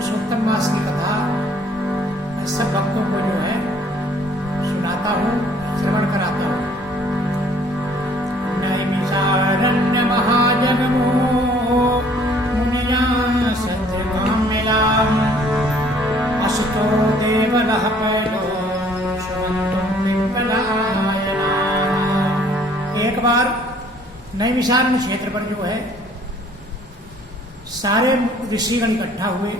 पुरुषोत्तम मास की कथा मैं सब भक्तों को जो है सुनाता हूँ, श्रवण कराता हूँ। नैमिषारण्य महाजगमो मुनिया सत्यकाम्यला असुतो देवलः पैलो सुमंतुं पिप्पलायना। एक बार नैमिषारण्य क्षेत्र पर जो है सारे ऋषिगण इकट्ठा हुए।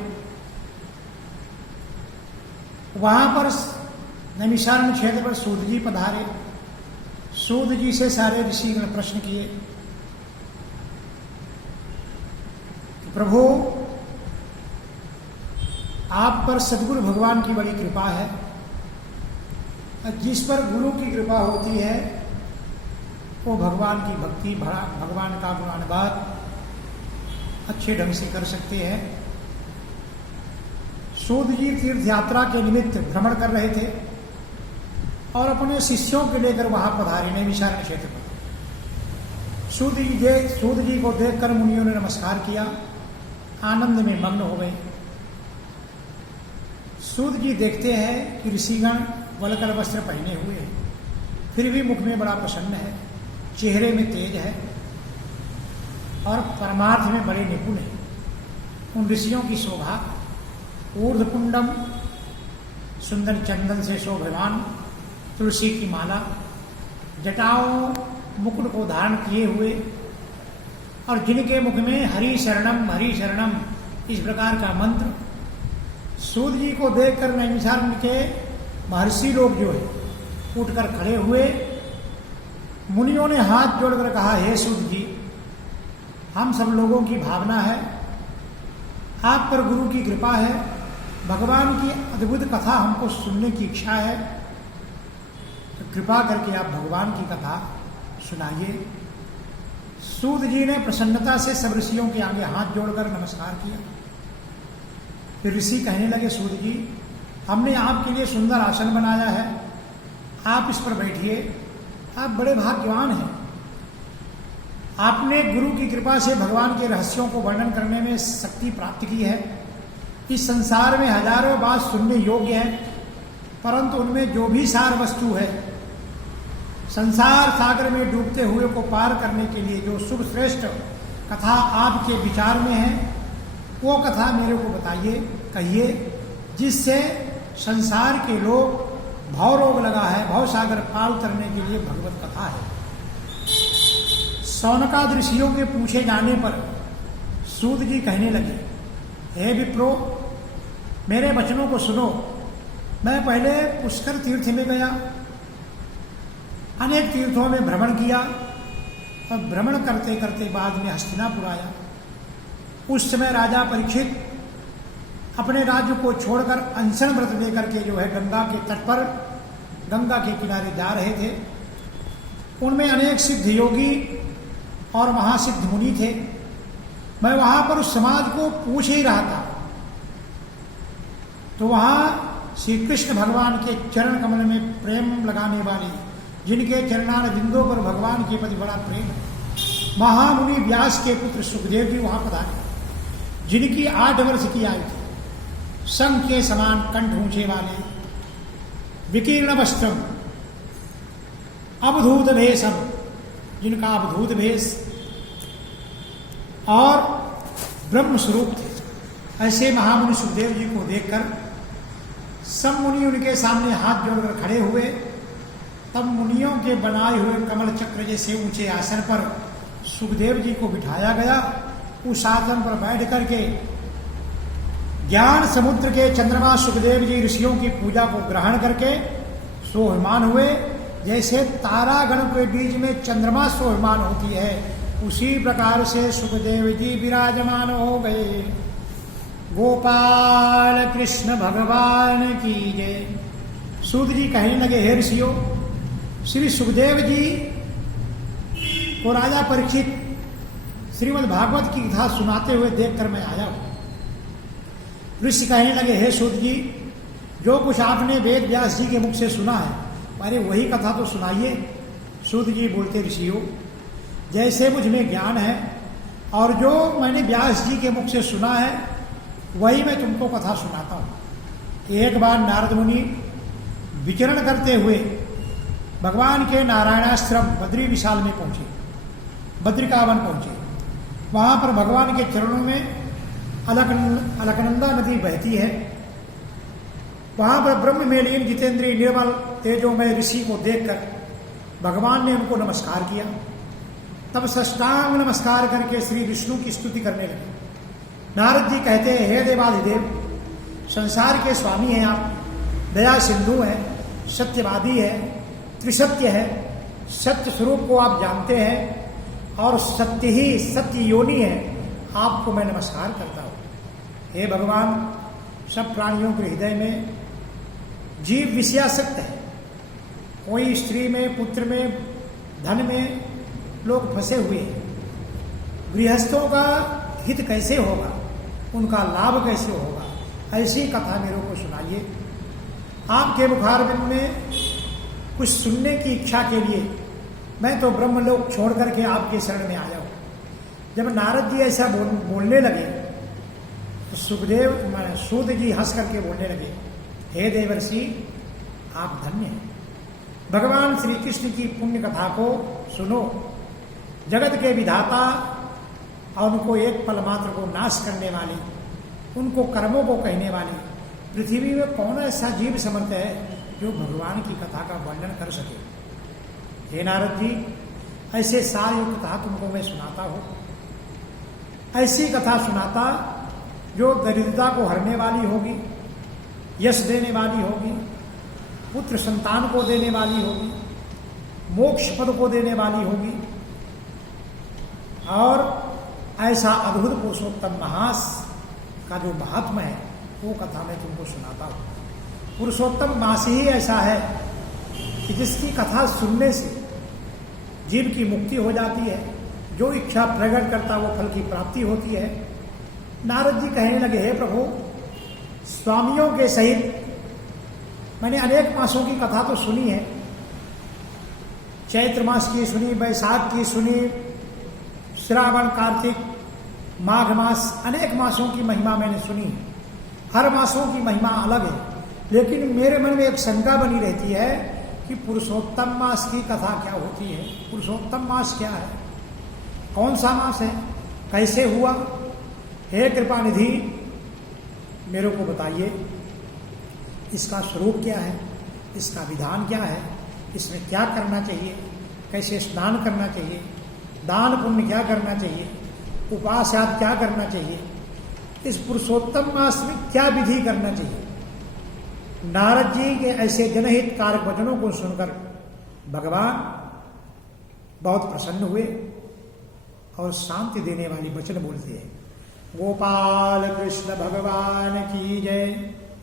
वहां पर नैमिषारण्य क्षेत्र पर सूत जी पधारे। सूत जी से सारे ऋषिगण प्रश्न किए, प्रभु आप पर सद्गुरु भगवान की बड़ी कृपा है। जिस पर गुरु की कृपा होती है वो भगवान की भक्ति, भगवान का गुणानुवाद अच्छे ढंग से कर सकते हैं। सूत जी तीर्थ यात्रा के निमित्त भ्रमण कर रहे थे और अपने शिष्यों के लेकर वहां पधारे नैमिषारण्य क्षेत्र पर। सूत जी को देखकर मुनियों ने नमस्कार किया, आनंद में मग्न हो गए। सूत जी देखते हैं कि ऋषिगण वलकर वस्त्र पहने हुए हैं, फिर भी मुख में बड़ा प्रसन्न है, चेहरे में तेज है और परमार्थ में बड़े निपुण है। उन ऋषियों की शोभा ऊर्ध्वपुंडम, सुंदर चंदन से शोभवान तुलसी की माला, जटाओं मुकुट को धारण किए हुए और जिनके मुख में हरि शरणम इस प्रकार का मंत्र। सूत जी को देखकर नैमिषारण्य के महर्षि लोग जो है उठकर खड़े हुए। मुनियों ने हाथ जोड़कर कहा, हे सूत जी, हम सब लोगों की भावना है, आप पर गुरु की कृपा है, भगवान की अद्भुत कथा हमको सुनने की इच्छा है, तो कृपा करके आप भगवान की कथा सुनाइए। सूत जी ने प्रसन्नता से सब ऋषियों के आगे हाथ जोड़कर नमस्कार किया। फिर ऋषि कहने लगे, सूत जी, हमने आपके लिए सुंदर आसन बनाया है, आप इस पर बैठिए, आप बड़े भाग्यवान हैं। आपने गुरु की कृपा से भगवान के रहस्यों को वर्णन करने में शक्ति प्राप्त की है। इस संसार में हजारों बात सुनने योग्य है, परंतु उनमें जो भी सार वस्तु है, संसार सागर में डूबते हुए को पार करने के लिए जो शुभ श्रेष्ठ कथा आपके विचार में है, वो कथा मेरे को बताइए, कहिए, जिससे संसार के लोग भव रोग लगा है, भव सागर पार करने के लिए भगवत कथा है। शौनकादि ऋषियों के पूछे जाने पर सूत जी कहने लगे, हे विप्रो, मेरे वचनों को सुनो। मैं पहले पुष्कर तीर्थ में गया, अनेक तीर्थों में भ्रमण किया और भ्रमण करते करते बाद में हस्तिनापुर आया। उस समय राजा परीक्षित अपने राज्य को छोड़कर अनशन व्रत लेकर के जो है गंगा के तट पर, गंगा के किनारे जा रहे थे। उनमें अनेक सिद्ध योगी और महासिद्ध मुनि थे। मैं वहां पर उस समाज को पूछ ही रहा था, तो वहां श्री कृष्ण भगवान के चरण कमल में प्रेम लगाने वाले, जिनके चरणार बिंदों पर भगवान के प्रति बड़ा प्रेम है, महामुनि व्यास के पुत्र सुखदेव जी वहां पधारे, जिनकी 8 वर्ष की आयु थी, संघ के समान कंठ ऊंचे वाले, विकीर्ण वस्त्रम, अवधूत भेषम, जिनका अवधूत भेष और ब्रह्म स्वरूप थे। ऐसे महामुनि सुखदेव जी को देखकर सब मुनि उनके सामने हाथ जोड़कर खड़े हुए। तब मुनियों के बनाए हुए कमल चक्र जैसे ऊंचे आसन पर सुखदेव जी को बिठाया गया। उस आसन पर बैठ करके ज्ञान समुद्र के चंद्रमा सुखदेव जी ऋषियों की पूजा को ग्रहण करके शोभमान हुए। जैसे तारागण के बीच में चंद्रमा शोभमान होती है, उसी प्रकार से सुखदेव जी विराजमान हो गए। गोपाल कृष्ण भगवान की जय। सूत जी कहने लगे, हे ऋषियों, श्री सुखदेव जी को राजा परीक्षित श्रीमद् भागवत की कथा सुनाते हुए देखकर मैं आया हूं। ऋषि कहने लगे, हे सूत जी, जो कुछ आपने वेद व्यास जी के मुख से सुना है, अरे वही कथा तो सुनाइए। सूत जी बोलते, ऋषियों, जैसे मुझ में ज्ञान है और जो मैंने व्यास जी के मुख से सुना है वही मैं तुमको कथा सुनाता हूं। एक बार नारद मुनि विचरण करते हुए भगवान के नारायणाश्रम बद्री विशाल में पहुंचे, बद्रिकावन पहुंचे। वहां पर भगवान के चरणों में अलकनंदा नदी बहती है। वहां पर ब्रह्म में लीन जितेंद्रीय निर्मल तेजोमय ऋषि को देखकर भगवान ने उनको नमस्कार किया। तब साष्टांग नमस्कार करके श्री विष्णु की स्तुति करने लगे। नारद जी कहते हैं, हे देवाधिदेव, संसार के स्वामी हैं आप, दया सिंधु हैं, सत्यवादी है, त्रिसत्य है, सत्य स्वरूप को आप जानते हैं और सत्य ही सत्य योनि है, आपको मैं नमस्कार करता हूं। हे भगवान, सब प्राणियों के हृदय में जीव विषयासक्त है। कोई स्त्री में, पुत्र में, धन में लोग फंसे हुए हैं। गृहस्थों का हित कैसे होगा, उनका लाभ कैसे होगा, ऐसी कथा मेरे को सुनाइए। आपके मुखारबिंद में कुछ सुनने की इच्छा के लिए मैं तो ब्रह्मलोक छोड़ करके आपके शरण में आया हूं। जब नारद जी ऐसा बोलने लगे तो सूत जी हंस करके बोलने लगे, हे देवर्षि, आप धन्य हैं। भगवान श्री कृष्ण की पुण्य कथा को सुनो। जगत के विधाता और उनको एक पल मात्र को नाश करने वाली, उनको कर्मों को कहने वाली पृथ्वी में कौन ऐसा जीव समर्थ है जो भगवान की कथा का वर्णन कर सके। हे नारद जी, ऐसे सारी कथा तुमको मैं सुनाता हूं। ऐसी कथा सुनाता जो दरिद्रता को हरने वाली होगी, यश देने वाली होगी, पुत्र संतान को देने वाली होगी, मोक्ष पद को देने वाली होगी, और ऐसा अद्भुत पुरुषोत्तम मास का जो महात्मा है वो कथा मैं तुमको सुनाता हूं। पुरुषोत्तम मास ही ऐसा है कि जिसकी कथा सुनने से जीव की मुक्ति हो जाती है, जो इच्छा प्रकट करता वो फल की प्राप्ति होती है। नारद जी कहने लगे, हे प्रभु, स्वामियों के सहित मैंने अनेक मासों की कथा तो सुनी है। चैत्र मास की सुनी, बैसाख की सुनी, श्रावण, कार्तिक, माघ मास, अनेक मासों की महिमा मैंने सुनी। हर मासों की महिमा अलग है, लेकिन मेरे मन में एक शंका बनी रहती है कि पुरुषोत्तम मास की कथा क्या होती है। पुरुषोत्तम मास क्या है, कौन सा मास है, कैसे हुआ? हे कृपा निधि, मेरे को बताइए, इसका स्वरूप क्या है, इसका विधान क्या है, इसमें क्या करना चाहिए, कैसे स्नान करना चाहिए, दान पुण्य क्या करना चाहिए, उपास्याद क्या करना चाहिए, इस पुरुषोत्तम मास में क्या विधि करना चाहिए। नारद जी के ऐसे जनहित कारक वचनों को सुनकर भगवान बहुत प्रसन्न हुए और शांति देने वाली वचन बोलते हैं। गोपाल कृष्ण भगवान की जय।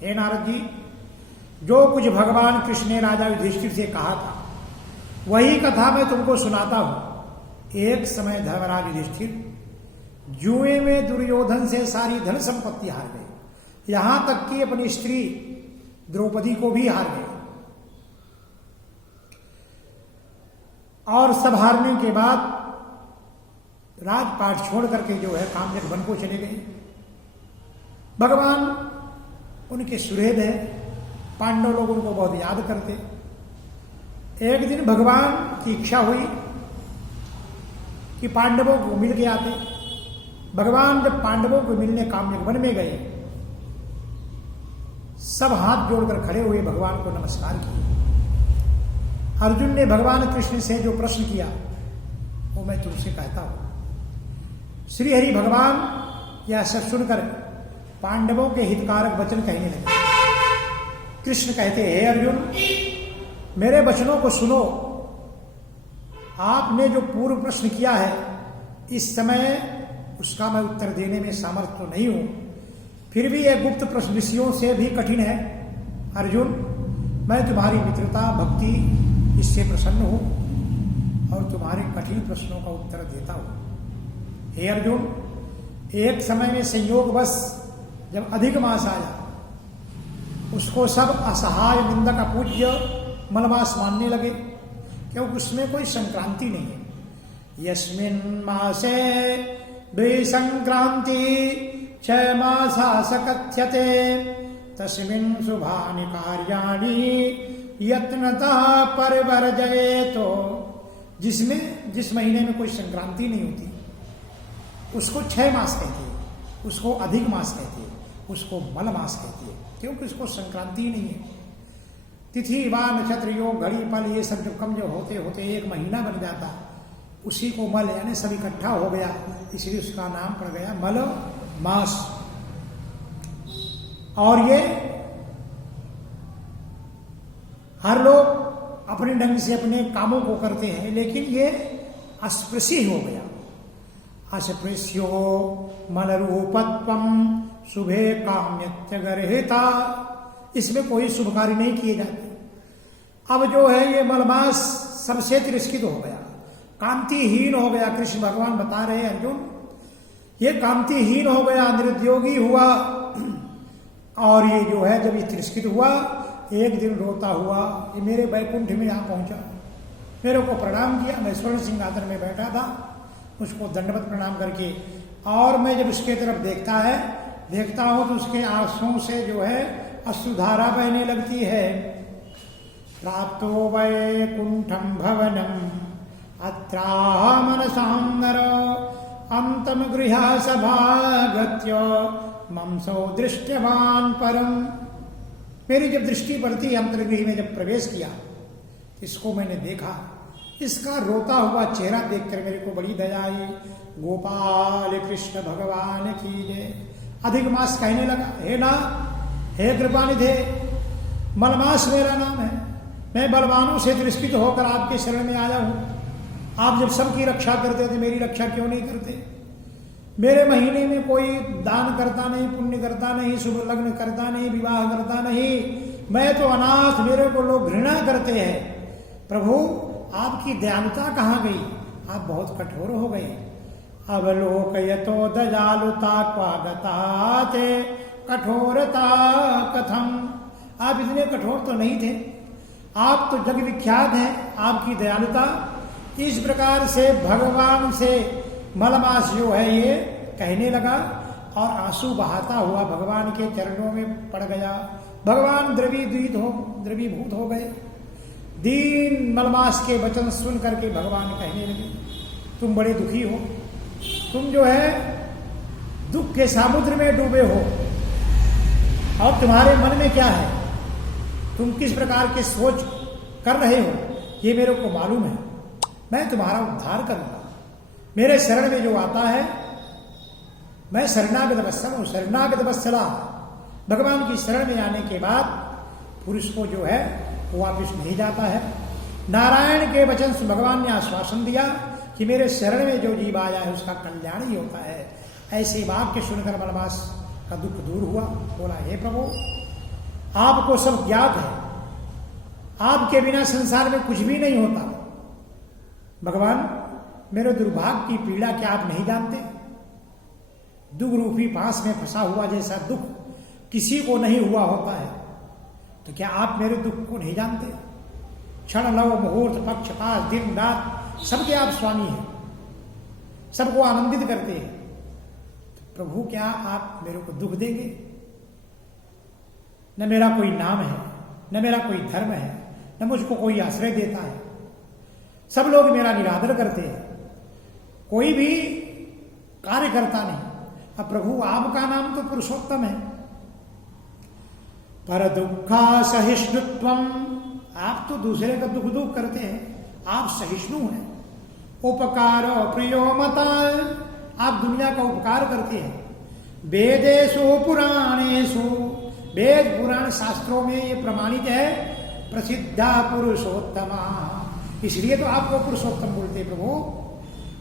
हे नारद जी, जो कुछ भगवान कृष्ण ने राजा युधिष्ठिर से कहा था वही कथा मैं तुमको सुनाता हूं। एक समय धर्मराज युधिष्ठिर जुए में दुर्योधन से सारी धन संपत्ति हार गए, यहां तक कि अपनी स्त्री द्रौपदी को भी हार गए। और सब हारने के बाद राजपाट छोड़ करके जो है काम्यक वन को चले गए। भगवान उनके सुहृद है, पांडव लोग उनको बहुत याद करते। एक दिन भगवान की इच्छा हुई कि पांडवों को मिल के आते। भगवान जब पांडवों को मिलने काम्यक वन में गए, सब हाथ जोड़कर खड़े हुए भगवान को नमस्कार किए। अर्जुन ने भगवान कृष्ण से जो प्रश्न किया वो मैं तुमसे कहता हूं। श्री हरि भगवान यह सब सुनकर पांडवों के हितकारक वचन कहने लगे। कृष्ण कहते, हे अर्जुन, मेरे वचनों को सुनो। आपने जो पूर्व प्रश्न किया है, इस समय उसका मैं उत्तर देने में सामर्थ्य तो नहीं हूं, फिर भी यह गुप्त प्रश्न ऋषियों से भी कठिन है। अर्जुन, मैं तुम्हारी मित्रता, भक्ति, इससे प्रसन्न हूं और तुम्हारे कठिन प्रश्नों का उत्तर देता हूं। हे अर्जुन, एक समय में संयोगवश जब अधिक मास आया, उसको सब असहाय, निंदक, अपूज्य, मलमास मानने लगे, क्योंकि उसमें कोई संक्रांति नहीं है। यस्मिन् मासे द्विसंक्रांति क्षय मासा सकथ्यते तस्मिन् शुभानि कार्याणि यत्नतः परिवर्जये। तो जिस महीने में कोई संक्रांति नहीं होती उसको 6 मास कहते हैं, उसको अधिक मास कहते हैं, उसको मल मास कहते हैं, क्योंकि उसको संक्रांति नहीं है। तिथि वार नक्षत्र योग घड़ी पल ये सब जब कम जो होते होते एक महीना बन जाता, उसी को मल यानी सब इकट्ठा हो गया, इसलिए उसका नाम पड़ गया मल मास। और ये हर लोग अपने ढंग से अपने कामों को करते हैं, लेकिन ये अस्पृश्य हो गया। अस्पृश्यो मलरूपत्वम शुभे काम्यत्य गर्हिता, इसमें कोई शुभ कार्य नहीं किए जाते। अब जो है ये मलमास सबसे तिरस्कृत हो गया, कांतिहीन हो गया। कृष्ण भगवान बता रहे हैं अर्जुन, ये कांतिहीन हो गया, निरुद्योगी हुआ। और ये जो है जब ये तिरस्कृत हुआ, एक दिन रोता हुआ ये मेरे बैकुंठ में यहाँ पहुंचा, मेरे को प्रणाम किया। मैं स्वर्ण सिंहासन में बैठा था, उसको दंडवत प्रणाम करके, और मैं जब उसके तरफ देखता हूं तो उसके आंसुओं से जो है अश्रुधारा बहने लगती है। प्राप्तो वैकुंठम भवनम अत्राह मनसां नर अंतम गृह सभागत्य ममसो दृष्टवान परम। मेरी जब दृष्टि पड़ती अंतर्गृह में जब प्रवेश किया, इसको मैंने देखा, इसका रोता हुआ चेहरा देखकर मेरे को बड़ी दया आई। गोपाल कृष्ण भगवान की जय। अधिक मास कहने लगा, हे कृपानिधे, मलमास मेरा नाम है, मैं बलवानों से तिरस्कृत होकर आपके शरण में आया हूं। आप जब सबकी रक्षा करते थे, मेरी रक्षा क्यों नहीं करते? मेरे महीने में कोई दान करता नहीं, पुण्य करता नहीं, शुभ लग्न करता नहीं, विवाह करता नहीं, मैं तो अनाथ, मेरे को लोग घृणा करते हैं। प्रभु आपकी दयालुता कहाँ गई? आप बहुत कठोर हो गए। अवलोकयतो दयालुता क्वागता ते कठोरता कथम। आप इतने कठोर तो नहीं थे, आप तो जग विख्यात हैं आपकी दयालुता। इस प्रकार से भगवान से मलमास जो है ये कहने लगा और आंसू बहाता हुआ भगवान के चरणों में पड़ गया। भगवान द्रवीभूत हो गए। दीन मलमास के वचन सुन करके भगवान कहने लगे, तुम बड़े दुखी हो, तुम जो है दुख के समुद्र में डूबे हो, और तुम्हारे मन में क्या है, तुम किस प्रकार के सोच कर रहे हो, ये मेरे को मालूम है। मैं तुम्हारा उद्धार करूंगा। मेरे शरण में जो आता है, मैं शरणागत वत्सल हूं, शरणागत वत्सला। भगवान की शरण में आने के बाद पुरुष को जो है वो वापिस नहीं जाता है। नारायण के वचन से भगवान ने आश्वासन दिया कि मेरे शरण में जो जीव आया है उसका कल्याण ही होता है। ऐसे वाक्य सुनकर मलमास का दुख दूर हुआ। बोला, हे प्रभु, आपको सब ज्ञात है, आपके बिना संसार में कुछ भी नहीं होता। भगवान, मेरे दुर्भाग्य की पीड़ा क्या आप नहीं जानते? दुख रूपी पास में फंसा हुआ जैसा दुख किसी को नहीं हुआ होता है, तो क्या आप मेरे दुख को नहीं जानते? क्षण लव मुहूर्त पक्ष पास दिन रात सबके आप स्वामी हैं, सबको आनंदित करते हैं। तो प्रभु, क्या आप मेरे को दुख देंगे? न मेरा कोई नाम है, न मेरा कोई धर्म है, न मुझको कोई आश्रय देता है। सब लोग मेरा निरादर करते हैं, कोई भी कार्य करता नहीं। अब प्रभु, आपका नाम तो पुरुषोत्तम है। पर दुखा सहिष्णुत्वम, आप तो दूसरे का दुख दुख करते हैं, आप सहिष्णु हैं। उपकार प्रियो मता, आप दुनिया का उपकार करते हैं। वेदेषु पुराणेषु, वेद पुराण शास्त्रों में ये प्रमाणित है, प्रसिद्धा पुरुषोत्तमा, इसलिए तो आपको पुरुषोत्तम बोलते हैं। प्रभु,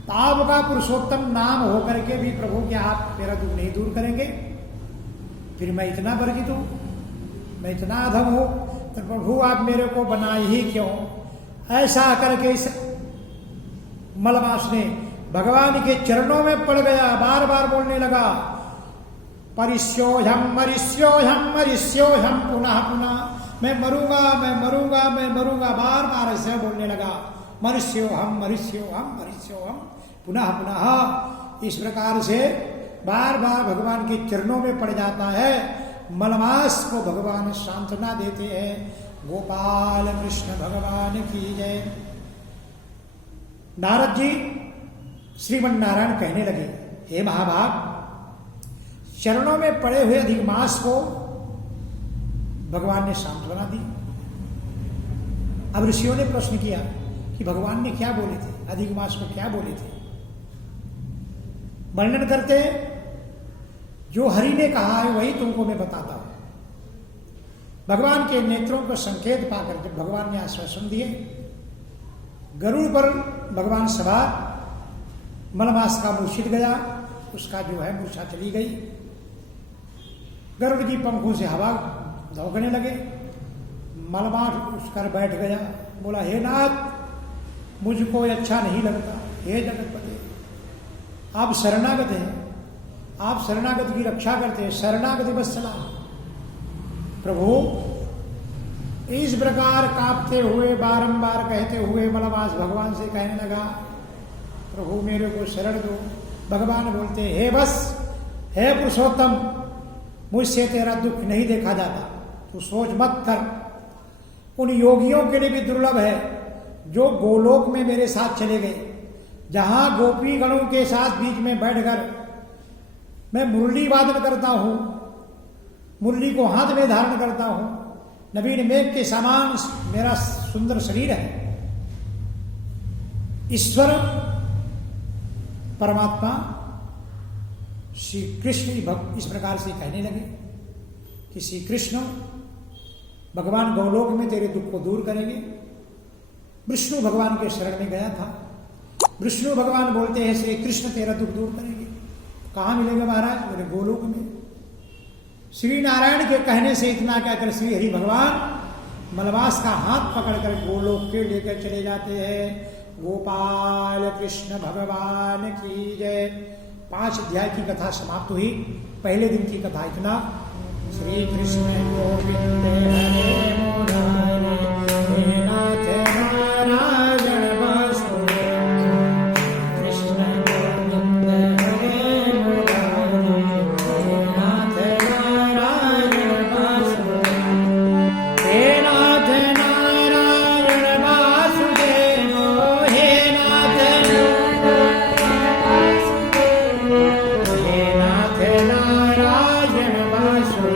तो आपका पुरुषोत्तम नाम होकर के भी प्रभु, क्या आप मेरा दुख नहीं दूर करेंगे? फिर मैं इतना वर्जित हूं, मैं इतना अधम हूं, तो प्रभु आप मेरे को बनाए ही क्यों? ऐसा करके इस मलमास ने भगवान के चरणों में पड़ गया, बार बार बोलने लगा, परिस्योहम मरिस्योहम मरिस्योहम पुनः पुनः, मैं मरूंगा, मैं मरूंगा, मैं मरूंगा, बार बार ऐसे बोलने लगा। मरिस्योहम मरिस्योहम मरिस्योहम पुनः पुनः। इस प्रकार से बार बार भगवान के चरणों में पड़ जाता है। मलमास को भगवान सांत्वना देते हैं। गोपाल कृष्ण भगवान की जय। नारद जी श्रीमन नारायण कहने लगे, हे महाभाग, चरणों में पड़े हुए अधिकमास को भगवान ने सांत्वना दी। अब ऋषियों ने प्रश्न किया कि भगवान ने क्या बोले थे, अधिकमास को क्या बोले थे। वर्णन करते जो हरि ने कहा है वही तुमको मैं बताता हूं। भगवान के नेत्रों को संकेत पाकर जब भगवान ने आश्वासन दिए, गरुड़ पर भगवान सवार, मलमास का मूर्छित गया, उसका जो है मूर्छा चली गई। गरुड़ की पंखों से हवा धोकने लगे। मलमास उसकर बैठ गया, बोला, हे नाथ, मुझको अच्छा नहीं लगता। हे जगतपति, आप शरणागत हैं, आप शरणागत की रक्षा करते हैं। शरणागति वत्सला, प्रभु इस प्रकार कांपते हुए बारंबार कहते हुए मलमास भगवान से कहने लगा, प्रभु मेरे को शरण दो। भगवान बोलते, हे बस, हे पुरुषोत्तम, मुझसे तेरा दुख नहीं देखा जाता, तू सोच मत कर। उन योगियों के लिए भी दुर्लभ है जो गोलोक में मेरे साथ चले गए, जहां गोपी गणों के साथ बीच में बैठकर मैं मुरली वादन करता हूं, मुरली को हाथ में धारण करता हूं। नवीन मेघ के समान मेरा सुंदर शरीर है। ईश्वर परमात्मा श्री कृष्ण इस प्रकार से कहने लगे कि श्री कृष्ण भगवान गौलोक में तेरे दुख को दूर करेंगे। विष्णु भगवान के शरण में गया था। विष्णु भगवान बोलते हैं, श्री कृष्ण तेरा दुख दूर करेंगे। कहां मिलेंगे महाराज? बोले, गोलोक में। श्री नारायण के कहने से इतना कहकर श्री हरि भगवान मलमास का हाथ पकड़कर गोलोक के लेकर चले जाते हैं। गोपाल कृष्ण भगवान की जय। 5 अध्याय की कथा समाप्त हुई। पहले दिन की कथा इतना। श्री कृष्ण गोविंद हरे मुरारे, हे नाथ नारायण वासुदेव। कृष्ण गोविंद हरे मुरारे, हे नाथ नारायण वासुदेव। हे नाथ नारायण वासुदेव, हे नाथ नारायण वासुदेव, हे नाथ नारायण वासुदेव।